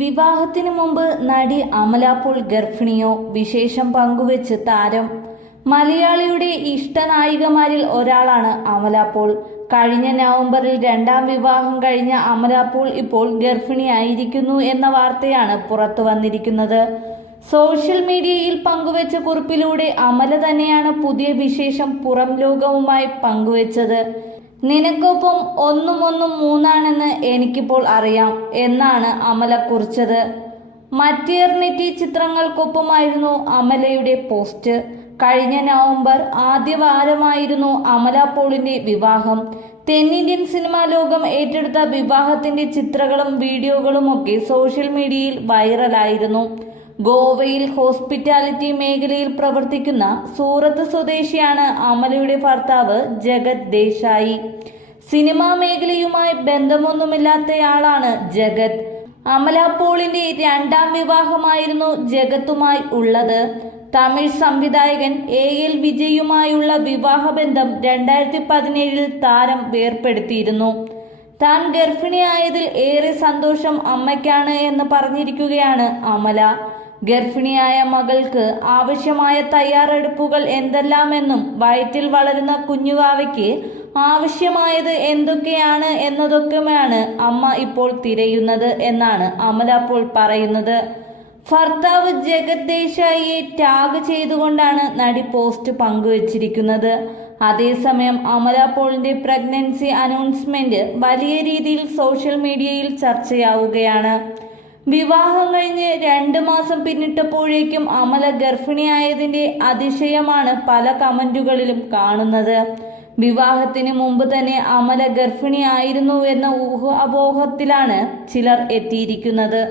വിവാഹത്തിന് മുമ്പ് നടി അമല പോൾ ഗർഭിണിയോ? വിശേഷം പങ്കുവെച്ച് താരം. മലയാളിയുടെ ഇഷ്ടനായികമാരിൽ ഒരാളാണ് അമല പോൾ. കഴിഞ്ഞ നവംബറിൽ രണ്ടാം വിവാഹം കഴിഞ്ഞ അമല പോൾ ഇപ്പോൾ ഗർഭിണിയായിരിക്കുന്നു എന്ന വാർത്തയാണ് പുറത്തു വന്നിരിക്കുന്നത്. സോഷ്യൽ മീഡിയയിൽ പങ്കുവെച്ച കുറിപ്പിലൂടെ അമല തന്നെയാണ് പുതിയ വിശേഷം പുറം ലോകവുമായി പങ്കുവെച്ചത്. നിനക്കൊപ്പം ഒന്നും മൂന്നാണെന്ന് എനിക്കിപ്പോൾ അറിയാം എന്നാണ് അമല കുറിച്ചത്. Maternity ചിത്രങ്ങൾക്കൊപ്പമായിരുന്നു അമലയുടെ post. കഴിഞ്ഞ നവംബർ ആദ്യവാരമായിരുന്നു അമല പോളിന്റെ വിവാഹം. തെന്നിന്ത്യൻ സിനിമാ ലോകം ഏറ്റെടുത്ത വിവാഹത്തിന്റെ ചിത്രങ്ങളും വീഡിയോകളുമൊക്കെ സോഷ്യൽ മീഡിയയിൽ വൈറലായിരുന്നു. ഗോവയിൽ ഹോസ്പിറ്റാലിറ്റി മേഖലയിൽ പ്രവർത്തിക്കുന്ന സൂറത്ത് സ്വദേശിയാണ് അമലയുടെ ഭർത്താവ് ജഗത് ദേശായി. സിനിമാ മേഖലയുമായി ബന്ധമൊന്നുമില്ലാത്തയാളാണ് ജഗത്. അമല പോളിന്റെ രണ്ടാം വിവാഹമായിരുന്നു ജഗത്തുമായി ഉള്ളത്. തമിഴ് സംവിധായകൻ AL വിജയുമായുള്ള വിവാഹബന്ധം 2017 താരം വേർപ്പെടുത്തിയിരുന്നു. താൻ ഗർഭിണിയായതിൽ ഏറെ സന്തോഷം അമ്മയ്ക്കാണ് എന്ന് പറഞ്ഞിരിക്കുകയാണ് അമല. ഗർഭിണിയായ മകൾക്ക് ആവശ്യമായ തയ്യാറെടുപ്പുകൾ എന്തെല്ലാമെന്നും വയറ്റിൽ വളരുന്ന കുഞ്ഞുവാവയ്ക്ക് ആവശ്യമായത് എന്തൊക്കെയാണ് എന്നതൊക്കെയാണ് അമ്മ ഇപ്പോൾ തിരയുന്നത് എന്നാണ് അമല പോൾ പറയുന്നത്. ഭർത്താവ് ജഗത് ദേശായിയെ ടാഗ് ചെയ്തുകൊണ്ടാണ് നടി പോസ്റ്റ് പങ്കുവച്ചിരിക്കുന്നത്. അതേസമയം അമല പോളിന്റെ പ്രഗ്നൻസി അനൗൺസ്മെന്റ് വലിയ രീതിയിൽ സോഷ്യൽ മീഡിയയിൽ ചർച്ചയാവുകയാണ്. വിവാഹം കഴിഞ്ഞ് 2 മാസം പിന്നിട്ടപ്പോഴേക്കും അമല ഗർഭിണിയായതിന്റെ അതിശയമാണ് പല കമന്റുകളിലും കാണുന്നത്. വിവാഹത്തിന് മുമ്പ് തന്നെ അമല ഗർഭിണിയായിരുന്നുവെന്ന ഊഹാപോഹത്തിലാണ് ചിലർ എത്തിയിരിക്കുന്നത്.